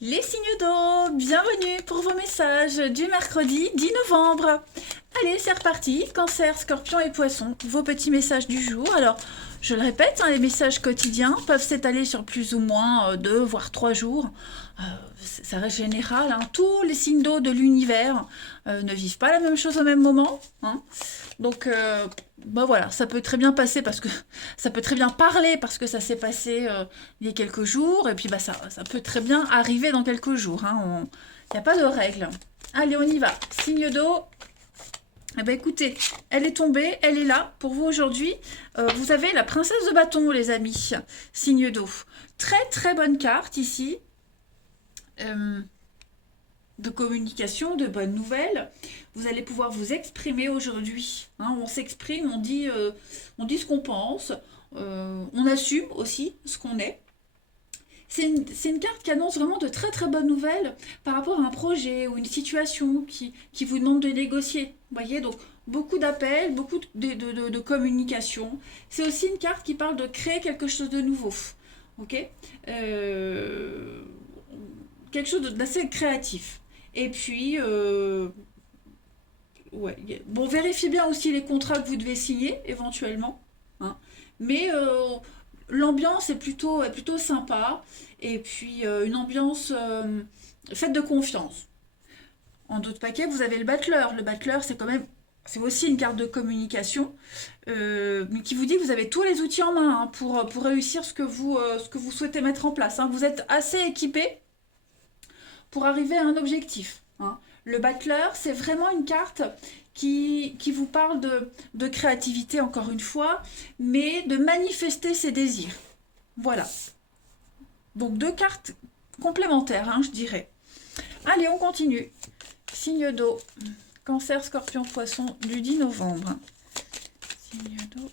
Les signes d'eau, bienvenue pour vos messages du mercredi 10 novembre. Allez, c'est reparti. Cancer, Scorpion et Poisson, vos petits messages du jour. Alors, je le répète, les messages quotidiens peuvent s'étaler sur plus ou moins 2 voire 3 jours. Euh, Ça reste général, hein. Tous les signes d'eau de l'univers ne vivent pas la même chose au même moment, hein. Donc, bah voilà, ça peut très bien passer parce que ça peut très bien parler parce que ça s'est passé il y a quelques jours, et puis bah ça peut très bien arriver dans quelques jours, hein. Il n'y a pas de règle. Allez, on y va. Signe d'eau. Eh ben écoutez, elle est tombée, elle est là pour vous aujourd'hui. Vous avez la princesse de bâton, les amis. Signe d'eau. Très très bonne carte ici. Euh, de communication, de bonnes nouvelles. Vous allez pouvoir vous exprimer aujourd'hui, hein. On s'exprime, on dit ce qu'on pense, on assume aussi ce qu'on est. C'est une carte qui annonce vraiment de très très bonnes nouvelles par rapport à un projet ou une situation qui vous demande de négocier. Vous voyez, donc beaucoup d'appels, beaucoup de communication. C'est aussi une carte qui parle de créer quelque chose de nouveau. Ok. Euh, Quelque chose d'assez créatif. Et puis, ouais. Bon, vérifiez bien aussi les contrats que vous devez signer, éventuellement, hein. Mais l'ambiance est plutôt sympa. Et puis, une ambiance faite de confiance. En d'autres paquets, vous avez le battleur. Le battleur, c'est quand même... C'est aussi une carte de communication, mais qui vous dit que vous avez tous les outils en main, hein, pour réussir ce que vous souhaitez mettre en place, hein. Vous êtes assez équipé pour arriver à un objectif, hein. Le battleur, c'est vraiment une carte qui vous parle de créativité, encore une fois, mais de manifester ses désirs. Voilà. Donc deux cartes complémentaires, hein, je dirais. Allez, on continue. Signe d'eau. Cancer, Scorpion, Poisson du 10 novembre. Signe d'eau.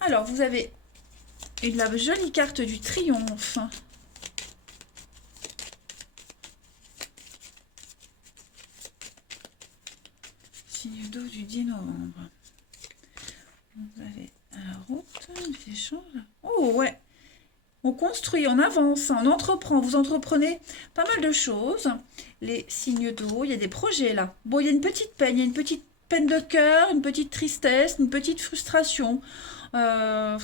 Alors, vous avez la jolie carte du triomphe. Signe d'eau du 10 novembre. Vous avez la route, les échanges. Oh ouais, on construit, on avance, on entreprend. Vous entreprenez pas mal de choses. Les signes d'eau, il y a des projets là. Bon, il y a une petite peine, il y a une petite peine de cœur, une petite tristesse, une petite frustration. Euh,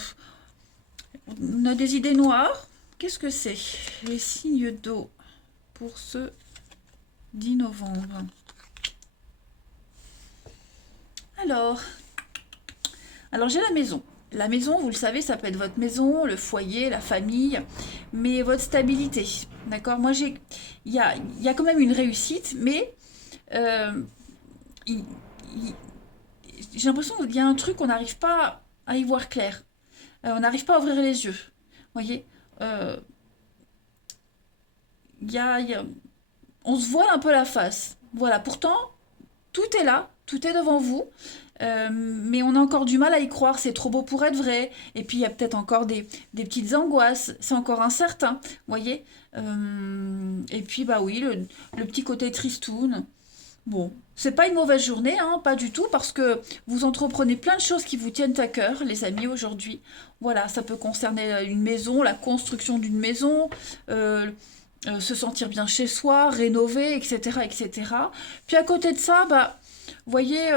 on a des idées noires. Qu'est-ce que c'est? Les signes d'eau pour ce 10 novembre. Alors, j'ai la maison. La maison, vous le savez, ça peut être votre maison, le foyer, la famille, mais votre stabilité. D'accord. Moi, il y a quand même une réussite, mais euh, il- il- j'ai l'impression qu'il y a un truc qu'on n'arrive pas à y voir clair. On n'arrive pas à ouvrir les yeux. Vous voyez. Euh, il y a- on se voile un peu la face. Voilà. Pourtant, tout est là, tout est devant vous. Mais on a encore du mal à y croire, c'est trop beau pour être vrai. Et puis il y a peut-être encore des petites angoisses, c'est encore incertain, vous voyez. Et puis bah oui, le petit côté tristoun. Bon, c'est pas une mauvaise journée, hein, pas du tout, parce que vous entreprenez plein de choses qui vous tiennent à cœur, les amis, aujourd'hui. Voilà, ça peut concerner une maison, la construction d'une maison, euh, se sentir bien chez soi, rénover, etc., etc. Puis à côté de ça, bah, vous voyez,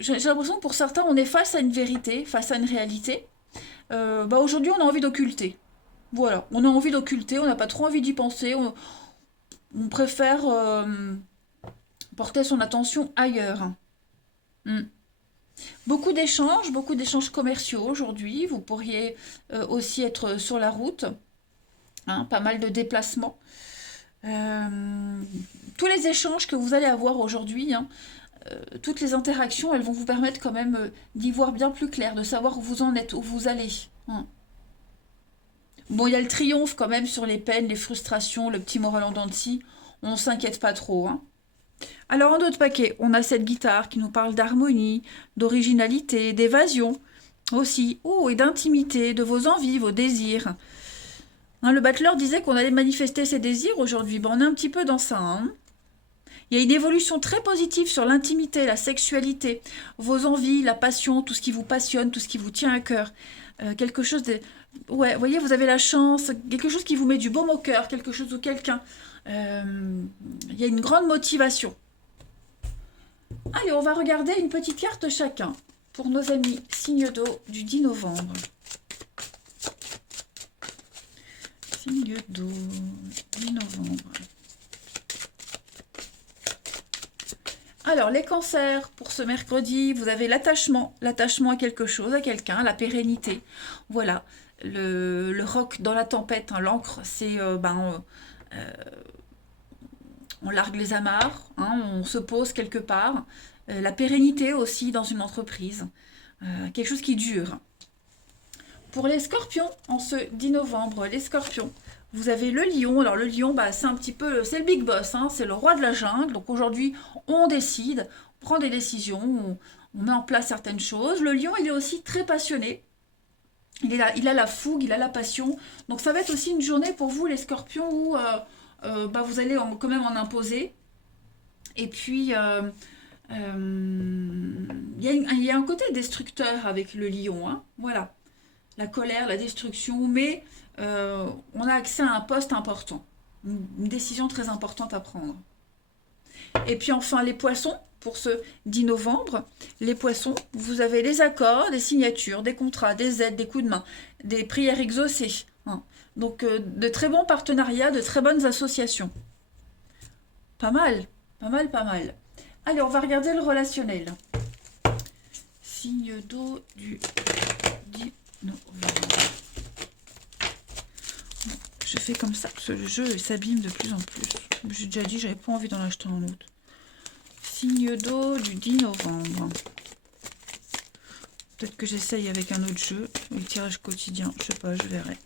j'ai l'impression que pour certains, on est face à une vérité, face à une réalité. Bah aujourd'hui, on a envie d'occulter. Voilà, on a envie d'occulter, on n'a pas trop envie d'y penser, on préfère porter son attention ailleurs. Hmm. Beaucoup d'échanges commerciaux aujourd'hui. Vous pourriez aussi être sur la route, hein, pas mal de déplacements. Euh, Tous les échanges que vous allez avoir aujourd'hui, hein, toutes les interactions, elles vont vous permettre quand même d'y voir bien plus clair, de savoir où vous en êtes, où vous allez, hein. Bon, il y a le triomphe quand même sur les peines, les frustrations, le petit moral en dents de scie. On s'inquiète pas trop, hein. Alors en d'autres paquets, on a cette guitare qui nous parle d'harmonie, d'originalité, d'évasion aussi, oh, et d'intimité, de vos envies, vos désirs. Hein, le battleur disait qu'on allait manifester ses désirs aujourd'hui. Ben, on est un petit peu dans ça, hein. Il y a une évolution très positive sur l'intimité, la sexualité, vos envies, la passion, tout ce qui vous passionne, tout ce qui vous tient à cœur. quelque chose de... Ouais, vous voyez, vous avez la chance, quelque chose qui vous met du baume au cœur, quelque chose ou quelqu'un. Il y a une grande motivation. Allez, on va regarder une petite carte chacun pour nos amis signe d'eau du 10 novembre. Signe d'eau, 10 novembre. Alors, les cancers, pour ce mercredi, vous avez l'attachement à quelque chose, à quelqu'un, la pérennité. Voilà, le roc dans la tempête, hein, l'encre, c'est, on largue les amarres, hein, on se pose quelque part. La pérennité aussi dans une entreprise, quelque chose qui dure. Pour les scorpions, en ce 10 novembre, les scorpions, vous avez le lion. Alors le lion, c'est un petit peu, c'est le big boss, hein, c'est le roi de la jungle. Donc aujourd'hui, on décide, on prend des décisions, on met en place certaines choses. Le lion, il est aussi très passionné. Il a la fougue, il a la passion. Donc ça va être aussi une journée pour vous, les scorpions, où vous allez quand même en imposer. Et puis, il y a un côté destructeur avec le lion, hein, voilà. La colère, la destruction, mais on a accès à un poste important, une décision très importante à prendre. Et puis enfin, les poissons, pour ce 10 novembre, les poissons, vous avez les accords, des signatures, des contrats, des aides, des coups de main, des prières exaucées. Hein. Donc, de très bons partenariats, de très bonnes associations. Pas mal, pas mal, pas mal. Allez, on va regarder le relationnel. Signe d'eau du 10 novembre. Je fais comme ça parce que le jeu s'abîme de plus en plus. J'ai déjà dit, j'avais pas envie d'en acheter un autre. Signe d'eau du 10 novembre. Peut-être que j'essaye avec un autre jeu. Le tirage quotidien, je sais pas, je verrai.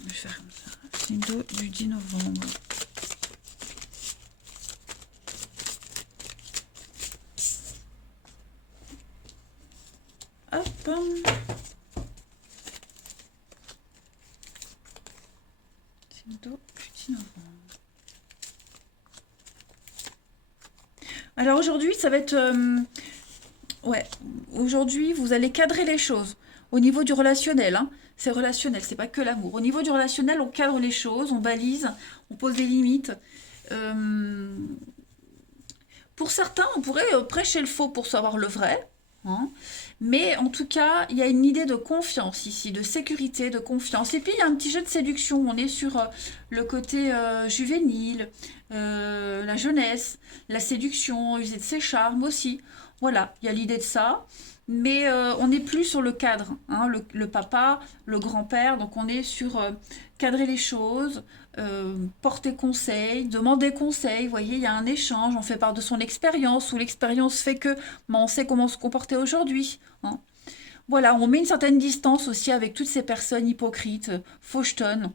Je vais faire comme ça. Signe d'eau du 10 novembre. Hop. Signe d'eau du 10 novembre. Alors aujourd'hui, ça va être... aujourd'hui, vous allez cadrer les choses. Au niveau du relationnel, hein. C'est relationnel, c'est pas que l'amour. Au niveau du relationnel, on cadre les choses, on balise, on pose des limites. Pour certains, on pourrait prêcher le faux pour savoir le vrai. Hein. Mais en tout cas, il y a une idée de confiance ici, de sécurité, de confiance. Et puis, il y a un petit jeu de séduction. On est sur le côté juvénile, la jeunesse, la séduction, user de ses charmes aussi. Voilà, il y a l'idée de ça. Mais on n'est plus sur le cadre, hein, le papa, le grand-père. Donc, on est sur cadrer les choses, porter conseil, demander conseil. Vous voyez, il y a un échange, on fait part de son expérience, ou l'expérience fait que on sait comment se comporter aujourd'hui. Hein. Voilà, on met une certaine distance aussi avec toutes ces personnes hypocrites, fauchetonnes,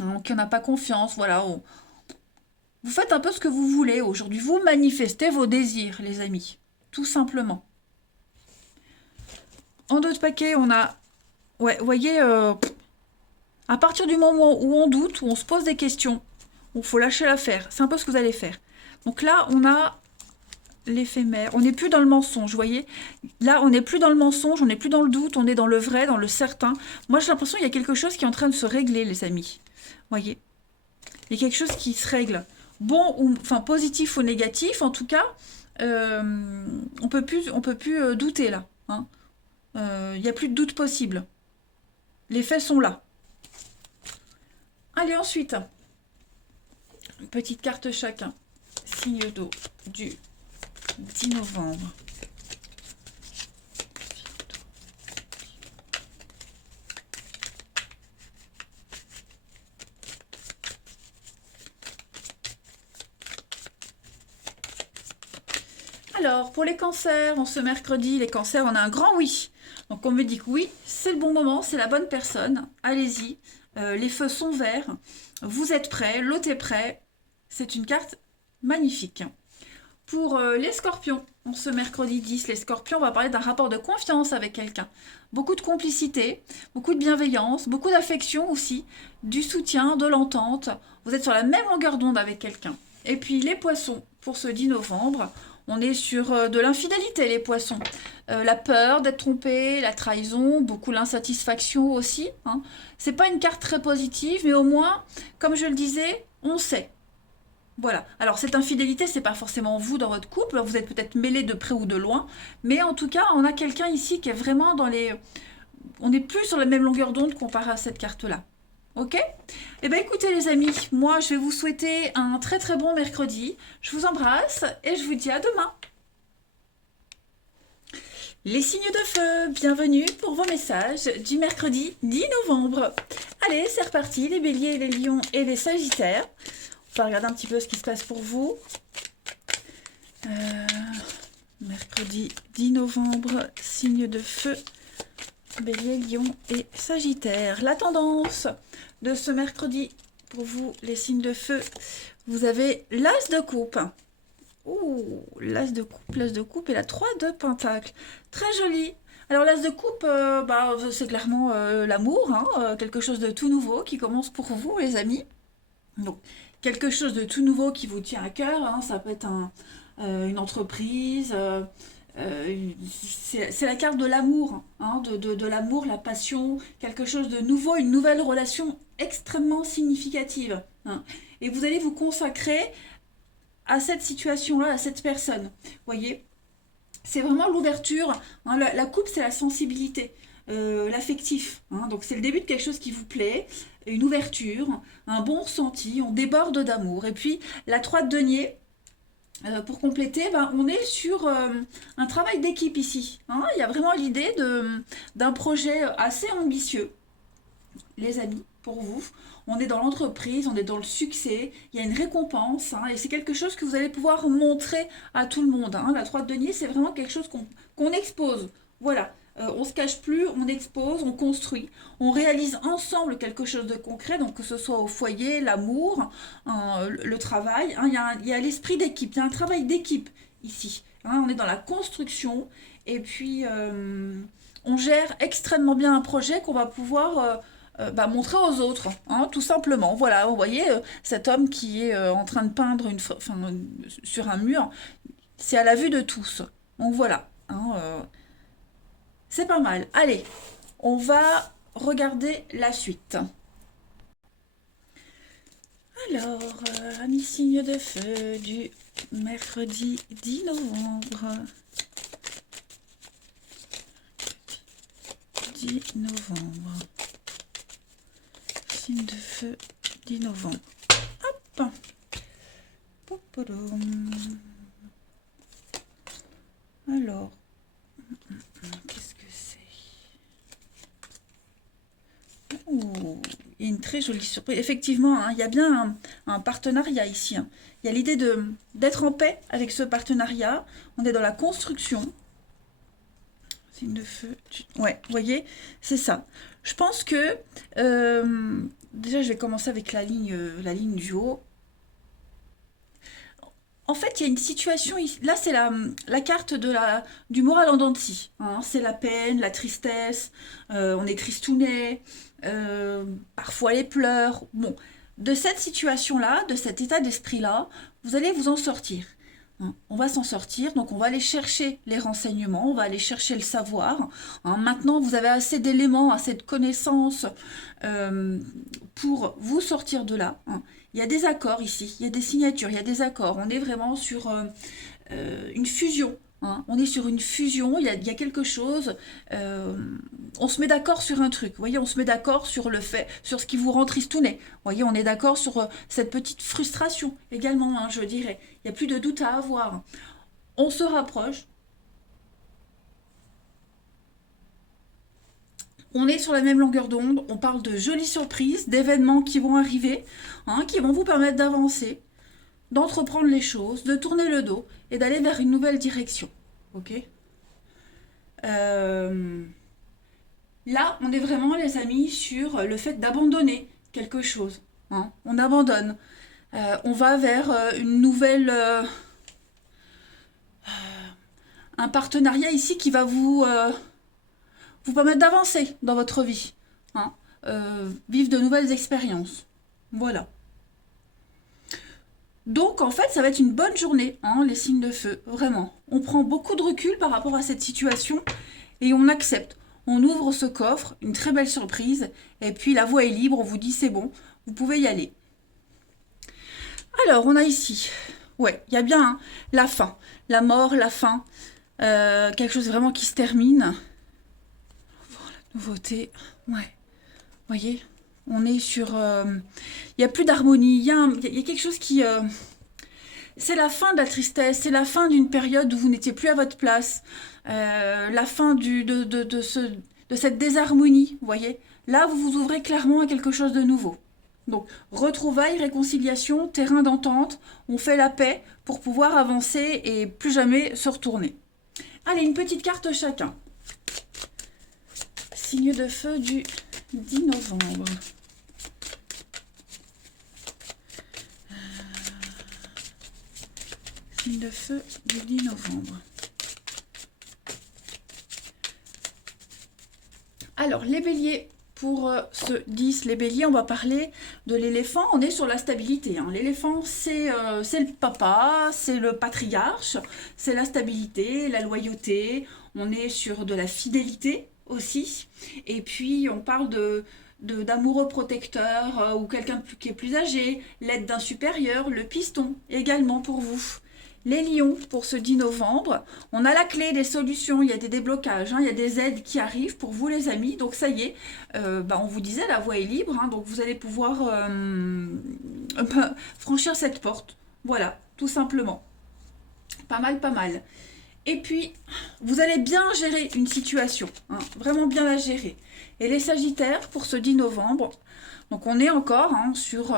hein, qui n'ont pas confiance. Voilà, vous faites un peu ce que vous voulez aujourd'hui. Vous manifestez vos désirs, les amis, tout simplement. En d'autres paquets, on a... Ouais, vous voyez, à partir du moment où on doute, où on se pose des questions, il faut lâcher l'affaire. C'est un peu ce que vous allez faire. Donc là, on a l'éphémère. On n'est plus dans le mensonge, vous voyez. Là, on n'est plus dans le mensonge, on n'est plus dans le doute, on est dans le vrai, dans le certain. Moi, j'ai l'impression qu'il y a quelque chose qui est en train de se régler, les amis. Vous voyez. Il y a quelque chose qui se règle. Bon, ou, enfin, positif ou négatif, en tout cas, on peut plus douter, là. Hein. Il n'y a plus de doute possible. Les faits sont là. Allez, ensuite, une petite carte chacun. Signe d'eau du 10 novembre. Alors, pour les cancers, en ce mercredi, les cancers, on a un grand oui. Donc, on me dit que oui, c'est le bon moment, c'est la bonne personne. Allez-y, les feux sont verts, vous êtes prêts, l'autre est prêt. C'est une carte magnifique. Pour les scorpions, en ce mercredi 10, les scorpions, on va parler d'un rapport de confiance avec quelqu'un. Beaucoup de complicité, beaucoup de bienveillance, beaucoup d'affection aussi, du soutien, de l'entente. Vous êtes sur la même longueur d'onde avec quelqu'un. Et puis les poissons, pour ce 10 novembre, On est sur de l'infidélité, les poissons. La peur d'être trompé, la trahison, beaucoup l'insatisfaction aussi. Hein. C'est pas une carte très positive, mais au moins, comme je le disais, on sait. Voilà. Alors cette infidélité, c'est pas forcément vous dans votre couple, vous êtes peut-être mêlés de près ou de loin, mais en tout cas, on a quelqu'un ici qui est vraiment dans les... On n'est plus sur la même longueur d'onde comparé à cette carte-là. Ok? Eh bien écoutez les amis, moi je vais vous souhaiter un très très bon mercredi. Je vous embrasse et je vous dis à demain. Les signes de feu, bienvenue pour vos messages du mercredi 10 novembre. Allez, c'est reparti, les béliers, les lions et les sagittaires. On va regarder un petit peu ce qui se passe pour vous. Mercredi 10 novembre, signe de feu, bélier, lion et sagittaire. La tendance de ce mercredi pour vous, les signes de feu, vous avez l'as de coupe. Ouh, l'as de coupe et la 3 de pentacle. Très joli. Alors l'as de coupe, c'est clairement l'amour, hein, quelque chose de tout nouveau qui commence pour vous les amis. Donc, quelque chose de tout nouveau qui vous tient à cœur, hein, ça peut être une entreprise, c'est la carte de l'amour, hein, de l'amour, la passion, quelque chose de nouveau, une nouvelle relation extrêmement significative. Hein. Et vous allez vous consacrer à cette situation-là, à cette personne. Voyez, c'est vraiment l'ouverture. Hein, la coupe, c'est la sensibilité, l'affectif. Hein, donc c'est le début de quelque chose qui vous plaît, une ouverture, un bon ressenti, on déborde d'amour. Et puis la 3 de denier, pour compléter, on est sur un travail d'équipe ici. Hein, il y a vraiment l'idée d'un projet assez ambitieux, les amis, pour vous. On est dans l'entreprise, on est dans le succès, il y a une récompense, hein, et c'est quelque chose que vous allez pouvoir montrer à tout le monde. Hein. La 3 de denier, c'est vraiment quelque chose qu'on expose. Voilà. On se cache plus, on expose, on construit, on réalise ensemble quelque chose de concret, donc que ce soit au foyer, l'amour, hein, le travail. Hein, il y a l'esprit d'équipe, il y a un travail d'équipe ici. Hein, on est dans la construction et puis on gère extrêmement bien un projet qu'on va pouvoir montrer aux autres, hein, tout simplement. Voilà, vous voyez, cet homme qui est en train de peindre sur un mur, c'est à la vue de tous. Donc voilà. Hein, c'est pas mal. Allez, on va regarder la suite. Alors, amis signes de feu du mercredi 10 novembre. 10 novembre. Signe de feu 10 novembre. Hop. Popodoum. Alors, qu'est-ce que c'est? Oh, il y a une très jolie surprise. Effectivement, hein, il y a bien un partenariat ici. Hein. Il y a l'idée d'être en paix avec ce partenariat. On est dans la construction. Signe de feu. Ouais, vous voyez, c'est ça. Je pense que... déjà, je vais commencer avec la ligne du haut. En fait, il y a une situation ici. Là, c'est la carte du moral en dents de scie. Hein. C'est la peine, la tristesse. On est tristounet. Parfois les pleurs. Bon, de cette situation-là, de cet état d'esprit-là, vous allez vous en sortir. Hein. On va s'en sortir, donc on va aller chercher les renseignements, on va aller chercher le savoir. Hein. Maintenant, vous avez assez d'éléments, assez de connaissances pour vous sortir de là. Hein. Il y a des accords ici, il y a des signatures, il y a des accords. On est vraiment sur une fusion. Hein. On est sur une fusion, il y a quelque chose. On se met d'accord sur un truc. Vous voyez, on se met d'accord sur le fait, sur ce qui vous rend tristounet. Vous voyez, on est d'accord sur cette petite frustration également, hein, je dirais. Il n'y a plus de doute à avoir. On se rapproche. On est sur la même longueur d'onde, on parle de jolies surprises, d'événements qui vont arriver, hein, qui vont vous permettre d'avancer, d'entreprendre les choses, de tourner le dos et d'aller vers une nouvelle direction. Ok. Là, on est vraiment, les amis, sur le fait d'abandonner quelque chose. Hein. On abandonne. On va vers une nouvelle... un partenariat ici qui va vous permettre d'avancer dans votre vie. Hein. Vivre de nouvelles expériences. Voilà. Donc en fait, ça va être une bonne journée, hein, les signes de feu, vraiment. On prend beaucoup de recul par rapport à cette situation et on accepte. On ouvre ce coffre, une très belle surprise, et puis la voie est libre, on vous dit c'est bon, vous pouvez y aller. Alors, on a ici, ouais, il y a bien hein, la fin, la mort, la fin, quelque chose vraiment qui se termine. Nouveauté, ouais, voyez, on est sur... Il n'y a plus d'harmonie, il y a quelque chose qui... c'est la fin de la tristesse, c'est la fin d'une période où vous n'étiez plus à votre place, la fin de cette désharmonie, vous voyez. Là, vous vous ouvrez clairement à quelque chose de nouveau. Donc, retrouvailles, réconciliation, terrain d'entente, on fait la paix pour pouvoir avancer et plus jamais se retourner. Allez, une petite carte chacun. Signe de feu du 10 novembre. Signe de feu du 10 novembre. Alors, les béliers, pour ce 10, les béliers, on va parler de l'éléphant. On est sur la stabilité. Hein. L'éléphant, c'est le papa, c'est le patriarche, c'est la stabilité, la loyauté. On est sur de la fidélité aussi. Et puis, on parle d'amoureux protecteur ou quelqu'un qui est plus âgé, l'aide d'un supérieur, le piston également pour vous. Les lions, pour ce 10 novembre, on a la clé des solutions, il y a des déblocages, hein, il y a des aides qui arrivent pour vous les amis. Donc ça y est, on vous disait, la voie est libre, hein, donc vous allez pouvoir franchir cette porte. Voilà, tout simplement. Pas mal, pas mal. Et puis, vous allez bien gérer une situation, hein, vraiment bien la gérer. Et les sagittaires, pour ce 10 novembre, donc on est encore hein, sur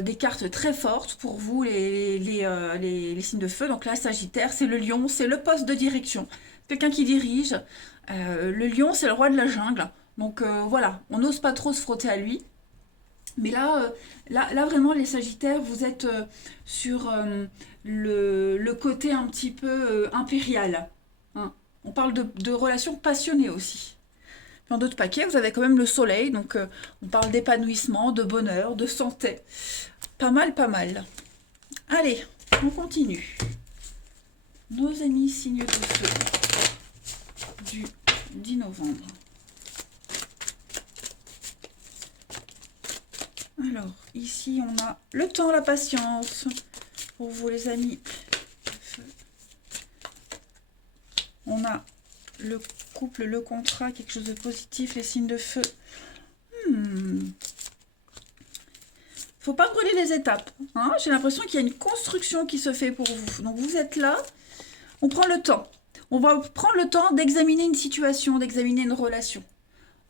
des cartes très fortes pour vous, les signes de feu. Donc là, Sagittaire, c'est le lion, c'est le poste de direction. Quelqu'un qui dirige. Le lion, c'est le roi de la jungle. Donc voilà, on n'ose pas trop se frotter à lui. Mais là vraiment, les Sagittaires, vous êtes sur le côté un petit peu impérial. Hein. On parle de relations passionnées aussi. Dans d'autres paquets, vous avez quand même le soleil, donc on parle d'épanouissement, de bonheur, de santé. Pas mal, pas mal. Allez, on continue. Nos amis signes de feu du 10 novembre. Alors, ici, on a le temps, la patience. Pour vous, les amis. On a le couple, le contrat, quelque chose de positif, les signes de feu. Faut pas brûler les étapes. Hein. J'ai l'impression qu'il y a une construction qui se fait pour vous. Donc vous êtes là, on prend le temps. On va prendre le temps d'examiner une situation, d'examiner une relation.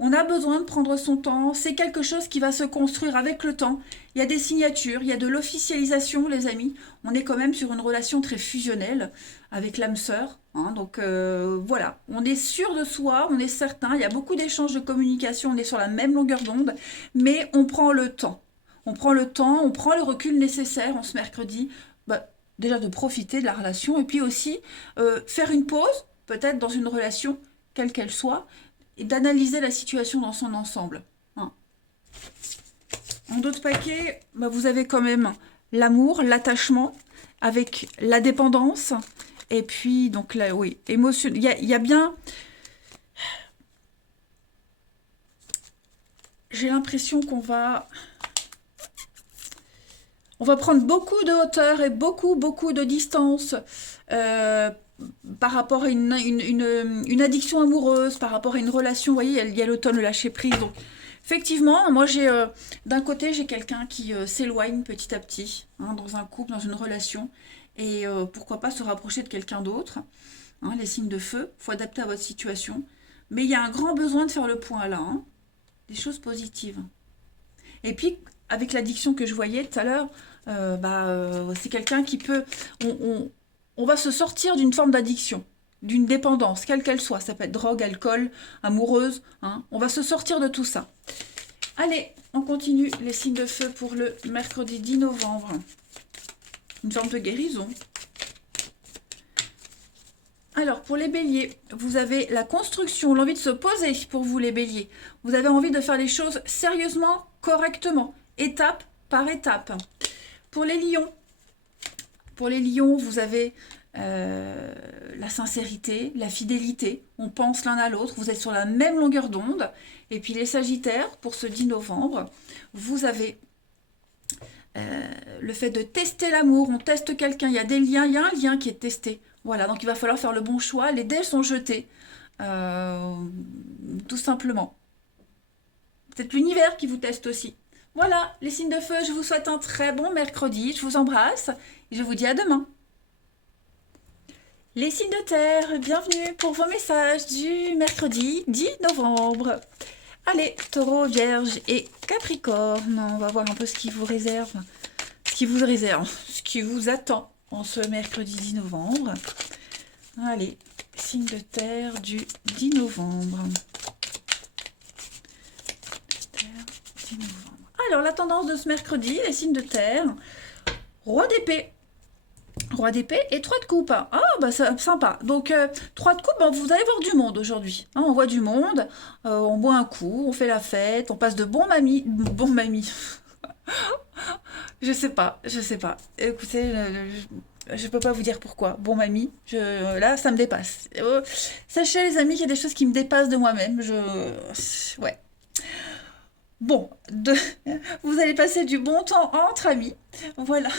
On a besoin de prendre son temps. C'est quelque chose qui va se construire avec le temps. Il y a des signatures, il y a de l'officialisation, les amis. On est quand même sur une relation très fusionnelle avec l'âme sœur. Hein, donc voilà, on est sûr de soi, on est certain. Il y a beaucoup d'échanges de communication, on est sur la même longueur d'onde. Mais on prend le temps. On prend le temps, on prend le recul nécessaire en ce mercredi. Déjà de profiter de la relation. Et puis aussi faire une pause, peut-être dans une relation, quelle qu'elle soit, et d'analyser la situation dans son ensemble. Hein. En d'autres paquets, vous avez quand même l'amour, l'attachement, avec la dépendance, et puis, donc là, oui, émotion. Il y a bien... J'ai l'impression qu'on va... On va prendre beaucoup de hauteur et beaucoup de distance par rapport à une addiction amoureuse, par rapport à une relation. Vous voyez, il y a l'automne, le lâcher prise. Donc, effectivement, moi, d'un côté, j'ai quelqu'un qui s'éloigne petit à petit, hein, dans un couple, dans une relation. Et pourquoi pas se rapprocher de quelqu'un d'autre. Hein, les signes de feu, il faut adapter à votre situation. Mais il y a un grand besoin de faire le point là. Hein, des choses positives. Et puis, avec l'addiction que je voyais tout à l'heure, c'est quelqu'un qui peut... On va se sortir d'une forme d'addiction, d'une dépendance, quelle qu'elle soit. Ça peut être drogue, alcool, amoureuse. Hein, on va se sortir de tout ça. Allez, on continue les signes de feu pour le mercredi 10 novembre. Une forme de guérison. Alors, pour les béliers, vous avez la construction, l'envie de se poser pour vous, les béliers. Vous avez envie de faire les choses sérieusement, correctement, étape par étape. Pour les lions, Pour les lions, vous avez la sincérité, la fidélité. On pense l'un à l'autre, vous êtes sur la même longueur d'onde. Et puis les sagittaires, pour ce 10 novembre, vous avez le fait de tester l'amour. On teste quelqu'un, il y a des liens, il y a un lien qui est testé. Voilà, donc il va falloir faire le bon choix. Les dés sont jetés, euh, tout simplement. C'est l'univers qui vous teste aussi. Voilà, les signes de feu, je vous souhaite un très bon mercredi. Je vous embrasse et je vous dis à demain. Les signes de terre, bienvenue pour vos messages du mercredi 10 novembre. Allez, taureau, vierge et capricorne, on va voir un peu ce qui vous réserve, ce qui vous attend en ce mercredi 10 novembre. Allez, signe de terre du 10 novembre. Alors, la tendance de ce mercredi, les signes de terre, roi d'épée. Roi d'épée et 3 de coupe. Ah, bah c'est sympa. Donc, 3 de coupe, bah, vous allez voir du monde aujourd'hui. Hein, on voit du monde, on boit un coup, on fait la fête, on passe de bons mamies. Bon mamie. Je sais pas. Écoutez, je peux pas vous dire pourquoi. Bon mamie, là, ça me dépasse. Sachez, les amis, qu'il y a des choses qui me dépassent de moi-même. Ouais. Bon, vous allez passer du bon temps entre amis. Voilà.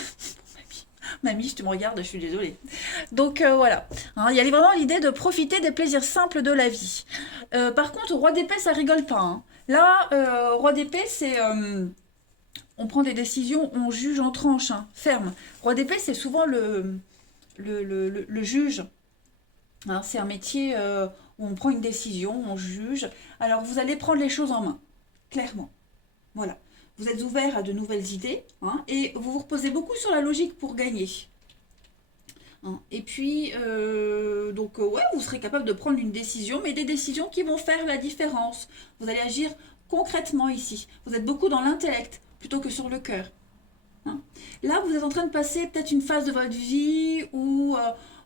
Mamie, je te me regarde, je suis désolée. Donc voilà, hein, il y a vraiment l'idée de profiter des plaisirs simples de la vie. Par contre, roi d'épée, ça rigole pas. Hein. Là, roi d'épée, c'est... on prend des décisions, on juge en tranche, hein, ferme. Roi d'épée, c'est souvent le juge. Hein, c'est un métier où on prend une décision, on juge. Alors, vous allez prendre les choses en main, clairement. Voilà. Vous êtes ouvert à de nouvelles idées hein, et vous vous reposez beaucoup sur la logique pour gagner. Hein. Et puis, ouais, vous serez capable de prendre une décision, mais des décisions qui vont faire la différence. Vous allez agir concrètement ici. Vous êtes beaucoup dans l'intellect plutôt que sur le cœur. Hein. Là, vous êtes en train de passer peut-être une phase de votre vie où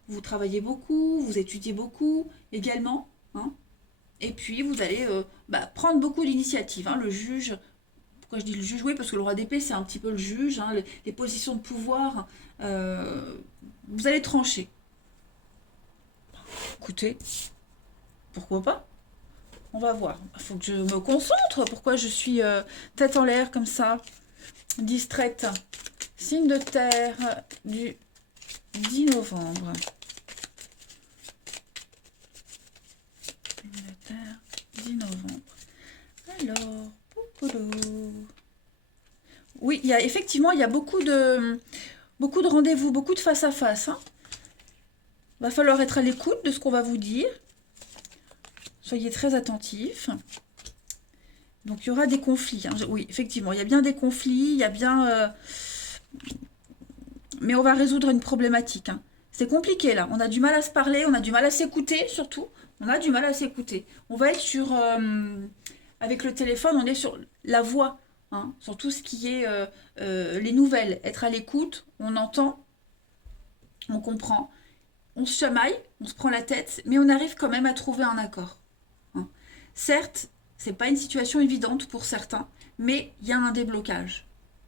vous travaillez beaucoup, vous étudiez beaucoup également. Hein. Et puis, vous allez prendre beaucoup d'initiatives. Hein. Le juge... Pourquoi je dis le juge? Oui, parce que le roi d'épée, c'est un petit peu le juge, hein, les positions de pouvoir. Vous allez trancher. Écoutez, pourquoi pas? On va voir. Il faut que je me concentre. Pourquoi je suis tête en l'air comme ça, distraite? Signe de terre du 10 novembre. Signe de terre, 10 novembre. Alors... Oui, effectivement, il y a beaucoup de rendez-vous, beaucoup de face à face. Hein. Va falloir être à l'écoute de ce qu'on va vous dire. Soyez très attentifs. Donc, il y aura des conflits. Hein. Oui, effectivement, il y a bien des conflits, il y a bien... Mais on va résoudre une problématique. Hein. C'est compliqué, là. On a du mal à se parler, on a du mal à s'écouter, surtout. On a du mal à s'écouter. On va être sur... avec le téléphone, on est sur la voix, hein, sur tout ce qui est les nouvelles. Être à l'écoute, on entend, on comprend, on se chamaille, on se prend la tête, mais on arrive quand même à trouver un accord. Hein. Certes, c'est pas une situation évidente pour certains, mais il y a un déblocage.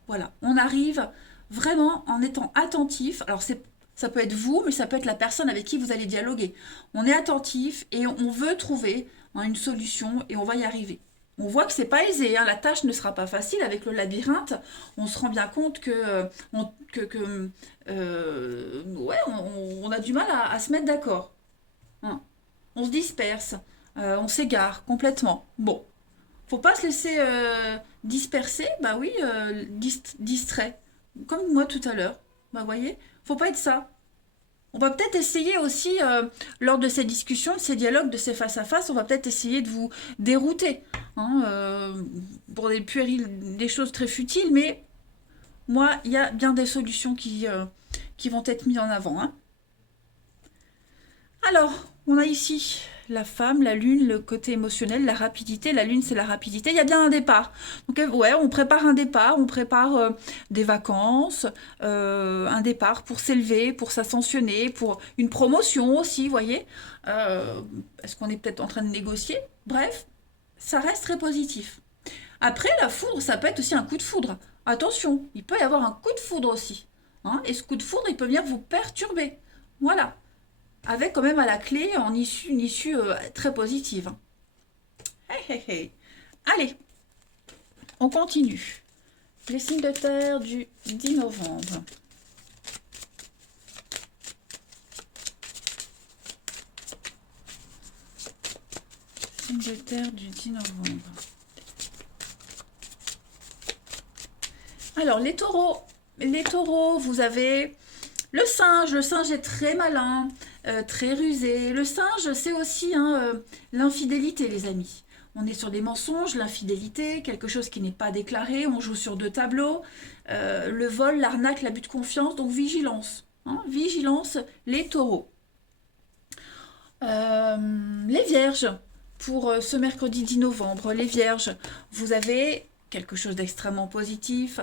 Voilà, on arrive vraiment en étant attentif. Alors ça peut être vous, mais ça peut être la personne avec qui vous allez dialoguer. On est attentif et on veut trouver hein, une solution et on va y arriver. On voit que c'est pas aisé, hein. La tâche ne sera pas facile avec le labyrinthe. On se rend bien compte que, on a du mal à se mettre d'accord. Hein. On se disperse, on s'égare complètement. Bon, faut pas se laisser disperser, bah oui, distrait. Comme moi tout à l'heure. Bah voyez, faut pas être ça. On va peut-être essayer aussi, lors de ces discussions, de ces dialogues, de ces face-à-face, on va peut-être essayer de vous dérouter. Hein, pour des choses très futiles, mais moi, il y a bien des solutions qui vont être mises en avant. Hein. Alors, on a ici la femme, la lune, le côté émotionnel, la rapidité. La lune, c'est la rapidité. Il y a bien un départ. Donc, ouais, on prépare un départ, on prépare des vacances, un départ pour s'élever, pour s'ascensionner, pour une promotion aussi, vous voyez. Est-ce qu'on est peut-être en train de négocier? Bref, ça reste très positif. Après, la foudre, ça peut être aussi un coup de foudre. Attention, il peut y avoir un coup de foudre aussi. hein, et ce coup de foudre, il peut venir vous perturber. Voilà. Avec quand même à la clé une issue très positive. Hey, hey, hey. Allez, on continue. Les signes de terre du 10 novembre. Signes de terre du 10 novembre. Alors, les taureaux, vous avez le singe. Le singe est très malin, très rusé. Le singe, c'est aussi hein, l'infidélité, les amis. On est sur des mensonges, l'infidélité, quelque chose qui n'est pas déclaré. On joue sur deux tableaux. Le vol, l'arnaque, l'abus de confiance. Donc, vigilance. Hein, vigilance, les taureaux. Les vierges, pour ce mercredi 10 novembre, les vierges, vous avez quelque chose d'extrêmement positif,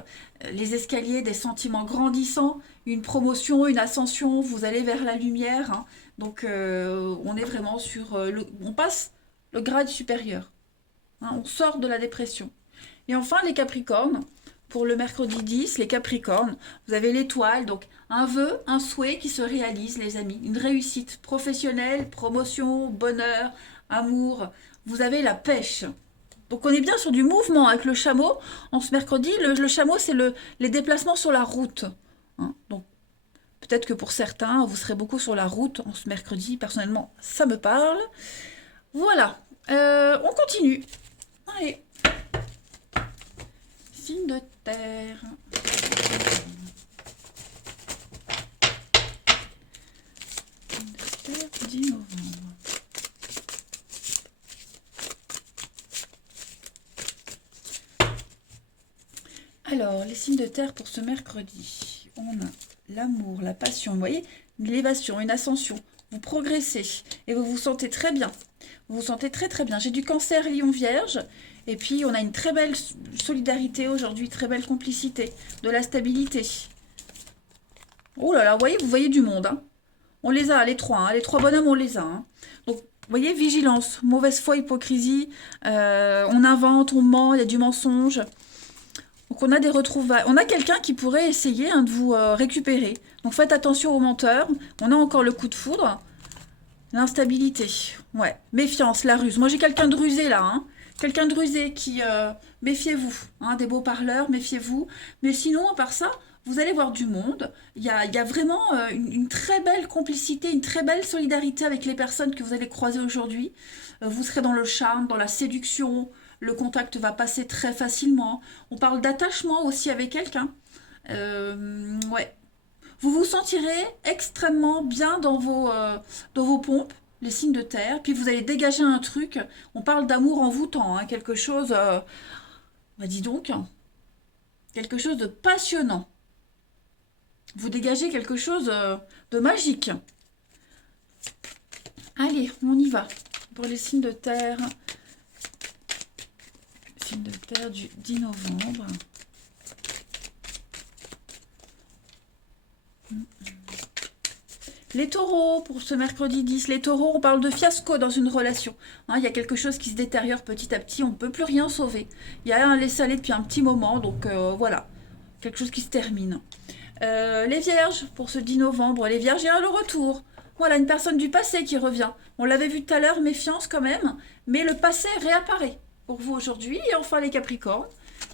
les escaliers, des sentiments grandissants, une promotion, une ascension, vous allez vers la lumière. Hein. Donc on est vraiment sur... on passe le grade supérieur. Hein, on sort de la dépression. Et enfin les capricornes, pour le mercredi 10, les capricornes, vous avez l'étoile, donc un vœu, un souhait qui se réalise les amis. Une réussite professionnelle, promotion, bonheur, amour. Vous avez la pêche. Donc on est bien sur du mouvement avec le chameau. En ce mercredi, le chameau, c'est les déplacements sur la route. Hein, donc peut-être que pour certains, vous serez beaucoup sur la route en ce mercredi. Personnellement, ça me parle. Voilà. On continue. Allez. Signe de terre. Signe de terre, 10 novembre. Alors, les signes de terre pour ce mercredi. On a l'amour, la passion, vous voyez, une élévation, une ascension. Vous progressez et vous vous sentez très bien. Vous vous sentez très très bien. J'ai du cancer, lion, vierge. Et puis, on a une très belle solidarité aujourd'hui, très belle complicité, de la stabilité. Oh là là, vous voyez du monde. Hein. On les a, les trois. Hein. Les trois bonhommes, on les a. Hein. Donc, vous voyez, vigilance, mauvaise foi, hypocrisie. On invente, on ment, il y a du mensonge. Donc on a des retrouvailles. On a quelqu'un qui pourrait essayer hein, de vous récupérer. Donc faites attention aux menteurs. On a encore le coup de foudre. L'instabilité. Ouais. Méfiance, la ruse. Moi j'ai quelqu'un de rusé là. Hein. Quelqu'un de rusé qui... méfiez-vous. Hein, des beaux parleurs, méfiez-vous. Mais sinon, à part ça, vous allez voir du monde. Il y a vraiment une très belle complicité, une très belle solidarité avec les personnes que vous allez croiser aujourd'hui. Vous serez dans le charme, dans la séduction. Le contact va passer très facilement. On parle d'attachement aussi avec quelqu'un. Ouais. Vous vous sentirez extrêmement bien dans vos pompes, les signes de terre. Puis vous allez dégager un truc. On parle d'amour envoûtant, hein, quelque chose... bah dis donc, quelque chose de passionnant. Vous dégagez quelque chose de magique. Allez, on y va. Pour les signes de terre... Signe de terre du 10 novembre. Les taureaux, pour ce mercredi 10, les taureaux, on parle de fiasco dans une relation. Hein, il y a quelque chose qui se détériore petit à petit, on ne peut plus rien sauver. Il y a un laisser-aller depuis un petit moment, donc voilà, quelque chose qui se termine. Les vierges, pour ce 10 novembre, les vierges, il y a le retour. Voilà, une personne du passé qui revient. On l'avait vu tout à l'heure, méfiance quand même, mais le passé réapparaît pour vous aujourd'hui. Et enfin les capricornes.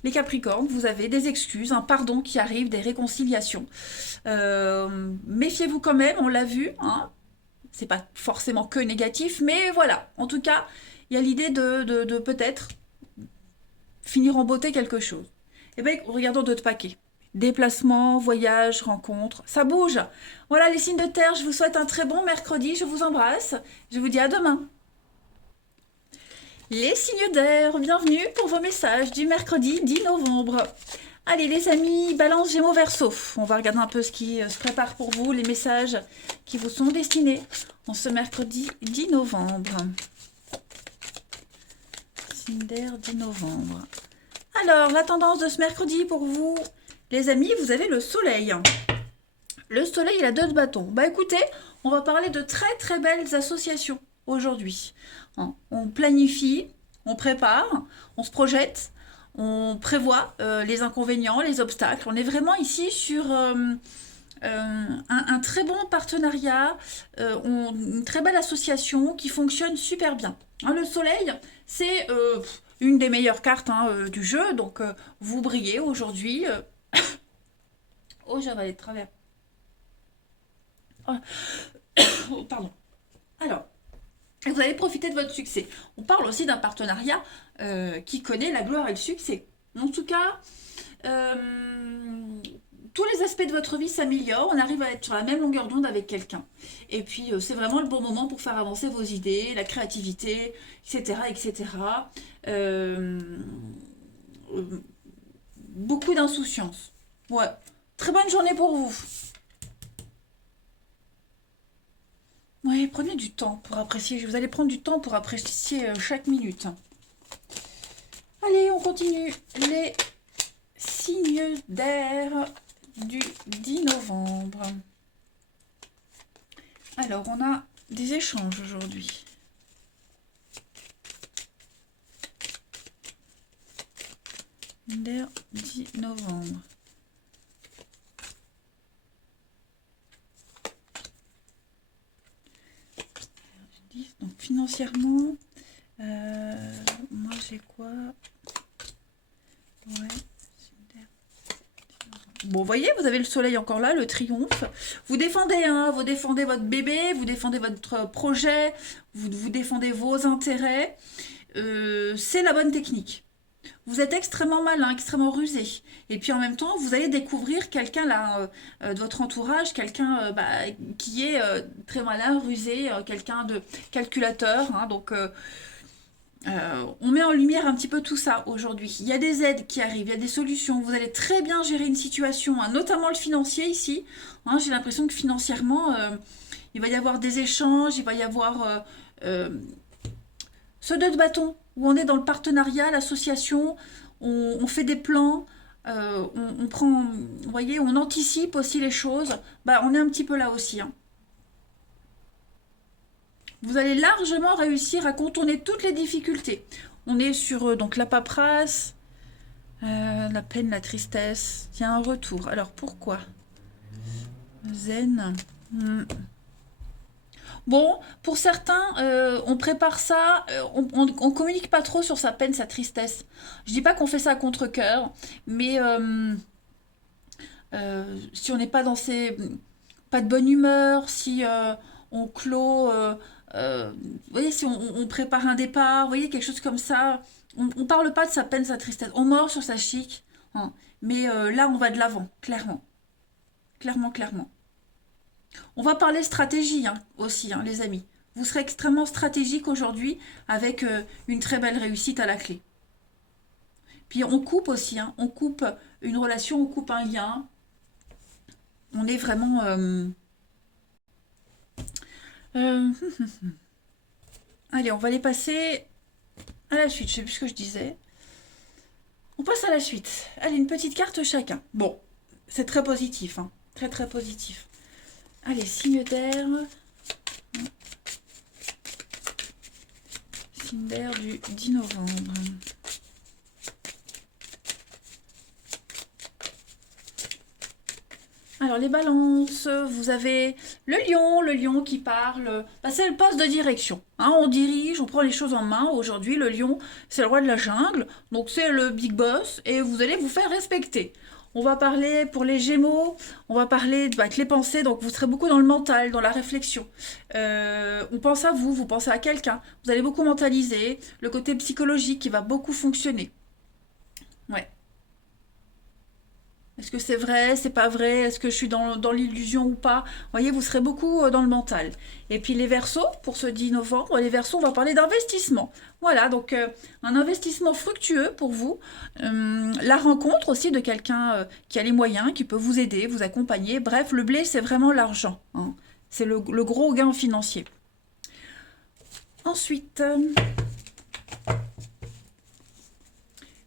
Les capricornes, vous avez des excuses, un pardon qui arrive, des réconciliations. Méfiez-vous quand même, on l'a vu. Hein. C'est pas forcément que négatif, mais voilà. En tout cas, il y a l'idée de peut-être finir en beauté quelque chose. Et bien, regardons d'autres paquets. Déplacements, voyages, rencontres, ça bouge. Voilà les signes de terre, je vous souhaite un très bon mercredi, je vous embrasse. Je vous dis à demain. Les signes d'air, bienvenue pour vos messages du mercredi 10 novembre. Allez les amis, Balance, Gémeaux, Verseau. On va regarder un peu ce qui se prépare pour vous, les messages qui vous sont destinés en ce mercredi 10 novembre. Signe d'air 10 novembre. Alors, la tendance de ce mercredi pour vous, les amis, vous avez le soleil. Le soleil, il a 2 bâtons. Bah écoutez, on va parler de très très belles associations aujourd'hui. On planifie, on prépare, on se projette, on prévoit les inconvénients, les obstacles. On est vraiment ici sur un très bon partenariat, une très belle association qui fonctionne super bien. Hein, le soleil, c'est une des meilleures cartes hein, du jeu, donc vous brillez aujourd'hui. Oh, j'avais de travers. Oh, oh, pardon. Alors, vous allez profiter de votre succès. On parle aussi d'un partenariat qui connaît la gloire et le succès. En tout cas, tous les aspects de votre vie s'améliorent, on arrive à être sur la même longueur d'onde avec quelqu'un. Et puis, c'est vraiment le bon moment pour faire avancer vos idées, la créativité, etc. etc. Euh, euh, Beaucoup d'insouciance. Ouais. Très bonne journée pour vous. Ouais, prenez du temps pour apprécier. Vous allez prendre du temps pour apprécier chaque minute. Allez, on continue. Les signes d'air du 10 novembre. Alors, on a des échanges aujourd'hui. D'air 10 novembre. Donc, financièrement, moi j'ai quoi? Ouais. Bon, vous voyez, vous avez le soleil encore là, le triomphe. Vous défendez, hein, vous défendez votre bébé, vous défendez votre projet, vous défendez vos intérêts. C'est la bonne technique. Vous êtes extrêmement malin, extrêmement rusé. Et puis en même temps, vous allez découvrir quelqu'un là de votre entourage, quelqu'un qui est très malin, rusé, quelqu'un de calculateur. Hein, donc on met en lumière un petit peu tout ça aujourd'hui. Il y a des aides qui arrivent, il y a des solutions. Vous allez très bien gérer une situation, hein, notamment le financier ici. Hein, j'ai l'impression que financièrement, il va y avoir des échanges, il va y avoir ce deux de bâton où on est dans le partenariat, l'association, on fait des plans, on prend, vous voyez, on anticipe aussi les choses. Bah, on est un petit peu là aussi. Hein. Vous allez largement réussir à contourner toutes les difficultés. On est sur donc la paperasse, la peine, la tristesse. Il y a un retour. Alors pourquoi? Zen. Bon, pour certains, on prépare ça, on communique pas trop sur sa peine, sa tristesse. Je dis pas qu'on fait ça à contre-cœur, mais si on n'est pas dans pas de bonne humeur, si on clôt, vous voyez, si on prépare un départ, vous voyez, quelque chose comme ça, on parle pas de sa peine, sa tristesse, on mord sur sa chic, hein. Mais là, on va de l'avant, clairement, clairement, clairement. On va parler stratégie hein, aussi, hein, les amis. Vous serez extrêmement stratégique aujourd'hui avec une très belle réussite à la clé. Puis on coupe aussi, hein, on coupe une relation, on coupe un lien. On est vraiment... euh, Allez, on va les passer à la suite. Je sais plus ce que je disais. On passe à la suite. Allez, une petite carte chacun. Bon, c'est très positif, hein, très très positif. Allez, signe d'air. Signe d'air du 10 novembre. Alors les balances, vous avez le lion qui parle, bah, c'est le poste de direction. Hein, on dirige, on prend les choses en main. Aujourd'hui, le lion, c'est le roi de la jungle, donc c'est le big boss et vous allez vous faire respecter. On va parler pour les gémeaux, on va parler avec les pensées, donc vous serez beaucoup dans le mental, dans la réflexion. On pense à vous, vous pensez à quelqu'un, vous allez beaucoup mentaliser, le côté psychologique qui va beaucoup fonctionner. Ouais. Est-ce que c'est vrai, c'est pas vrai, est-ce que je suis dans l'illusion ou pas? Vous voyez, vous serez beaucoup dans le mental. Et puis les Verseaux, pour ce 10 novembre, les Verseaux, on va parler d'investissement. Voilà, donc un investissement fructueux pour vous. La rencontre aussi de quelqu'un qui a les moyens, qui peut vous aider, vous accompagner. Bref, le blé, c'est vraiment l'argent. Hein. C'est le gros gain financier. Ensuite,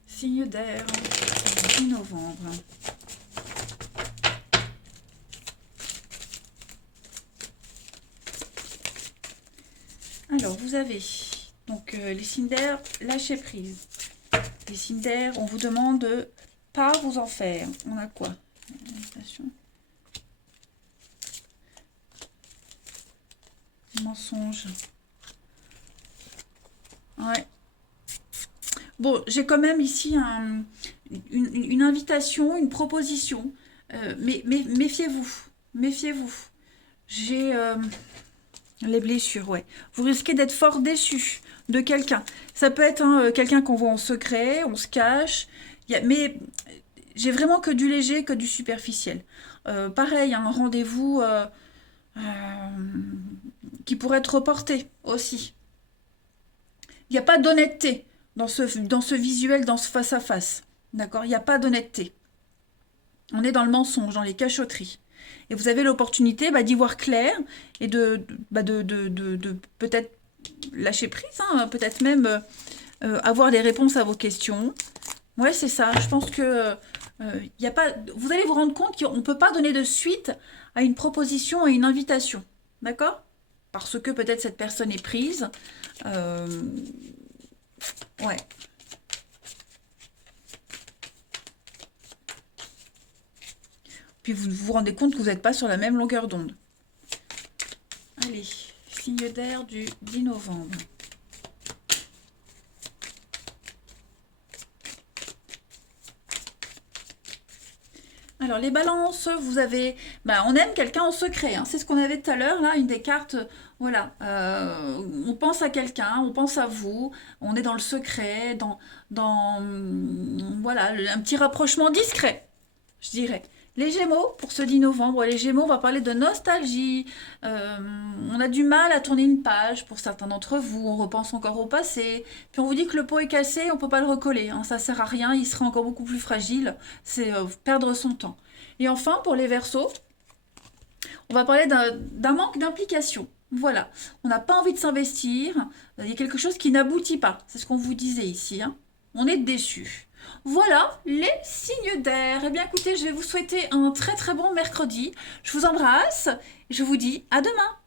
signe d'air, 10 novembre. Alors, vous avez donc les signes d'air, lâcher prise. Les signes d'air, on vous demande de pas vous en faire. On a quoi? Mensonge. Ouais. Bon, j'ai quand même ici une invitation, une proposition. Mais méfiez-vous. Méfiez-vous. J'ai les blessures, ouais. Vous risquez d'être fort déçu de quelqu'un. Ça peut être quelqu'un qu'on voit en secret, on se cache. Mais j'ai vraiment que du léger, que du superficiel. Pareil, un rendez-vous euh, qui pourrait être reporté aussi. Il n'y a pas d'honnêteté dans ce visuel, dans ce face-à-face. D'accord? Il n'y a pas d'honnêteté. On est dans le mensonge, dans les cachotteries. Et vous avez l'opportunité d'y voir clair et de peut-être lâcher prise, hein, peut-être même avoir des réponses à vos questions. Ouais, c'est ça. Je pense que y a pas. Vous allez vous rendre compte qu'on ne peut pas donner de suite à une proposition, à une invitation. D'accord? Parce que peut-être cette personne est prise. Euh, ouais. Puis vous vous rendez compte que vous n'êtes pas sur la même longueur d'onde. Allez, signe d'air du 10 novembre. Alors les balances, vous avez, on aime quelqu'un en secret, hein. C'est ce qu'on avait tout à l'heure là, une des cartes. Voilà, on pense à quelqu'un, on pense à vous, on est dans le secret, voilà, un petit rapprochement discret, je dirais. Les Gémeaux, pour ce 10 novembre, les Gémeaux, on va parler de nostalgie. On a du mal à tourner une page pour certains d'entre vous. On repense encore au passé. Puis on vous dit que le pot est cassé, on ne peut pas le recoller, hein. Ça sert à rien, il sera encore beaucoup plus fragile. C'est perdre son temps. Et enfin, pour les Verseaux, on va parler d'un manque d'implication. Voilà, on n'a pas envie de s'investir. Il y a quelque chose qui n'aboutit pas. C'est ce qu'on vous disait ici, hein. On est déçu. Voilà les signes d'air. Eh bien écoutez, je vais vous souhaiter un très très bon mercredi. Je vous embrasse et je vous dis à demain.